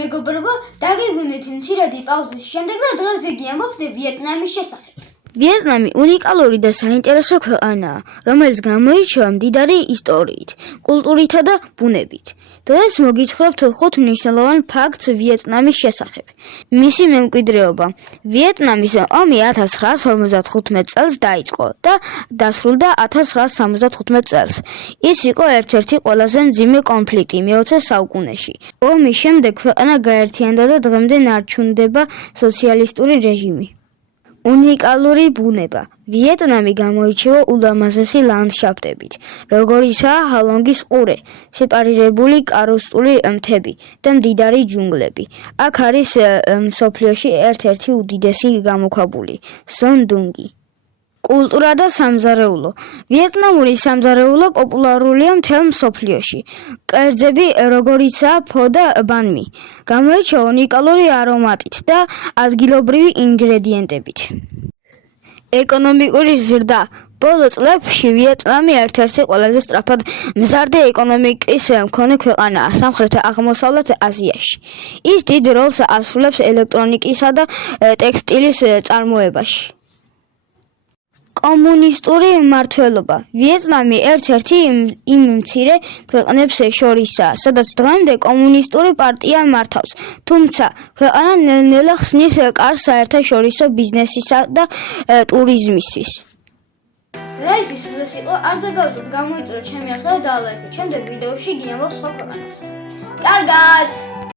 მეგობრებო, დაგიბრუნეთ მცირედი პაუზის შემდეგ და დღეს იგი ამბობს ვიეტნამის შესახებ. ვიეტნამი უნიკალური და საინტერესო ქვეყანაა, რომელიც გამოირჩევა მდიდარი ისტორიით, კულტურითა და ბუნებით. დღეს მოგითხრობთ 5 მნიშვნელოვან ფაქტს ვიეტნამის შესახებ. მისი მემკვიდრეობა. ვიეტნამის ომი 1955 წელს დაიწყო და დასრულდა 1975 წელს. ის იყო ერთ-ერთი ყველაზე მძიმე კონფლიქტი მე-20 საუკუნეში. ომის შემდეგ ქვეყანა გაერთიანდა და დღემდე ნარჩუნდება სოციალისტური რეჟიმი. უნიკალური ბუნება. ვიეტნამი გამოირჩევა ულამაზესი ლანდშაფტებით, როგორიცაა ჰალონგის ყურე, სეპარირებული კარსტული მთები და მდიდარი ჯუნგლები. აქ არის მსოფლიოში ერთ-ერთი უდიდესი გამოქვაბული, სონ-დუნგი. კულტურა და სამზარეულო. ვიეტნამური სამზარეულო პოპულარულია მთელ მსოფლიოში. კერძები, როგორიცაა ფო და ბანმი, გამოირჩევა უნიკალური არომატით და ადგილობრივი ინგრედიენტებით. ეკონომიკური ზრდა. ბოლო წლებში ვიეტნამი ერთ-ერთი ყველაზე სწრაფად მზარდი ეკონომიკის მქონე ქვეყანაა სამხრეთ-აღმოსავლეთ აზიაში. ის დიდ როლს ასრულებს ელექტრონიკისა და ტექსტილის წარმოებაში. კომუნისტური მმართველობა. ვიეტნამი ერთ-ერთი იმ მცირე ქვეყნებს შორისაა, სადაც დღემდე კომუნისტური პარტია მართავს, თუმცა ქვეყანა ნელ-ნელა ხსნის კარს საერთაშორისო ბიზნესისა და ტურიზმისთვის. დღეს ის უდეს იყო, არ დაგავიწყოთ, გამოიწვიოთ ჩემი არხი და დალაიქეთ. შემდეგ ვიდეოში გიამბობ სხვა ქვეყანას. კარგად!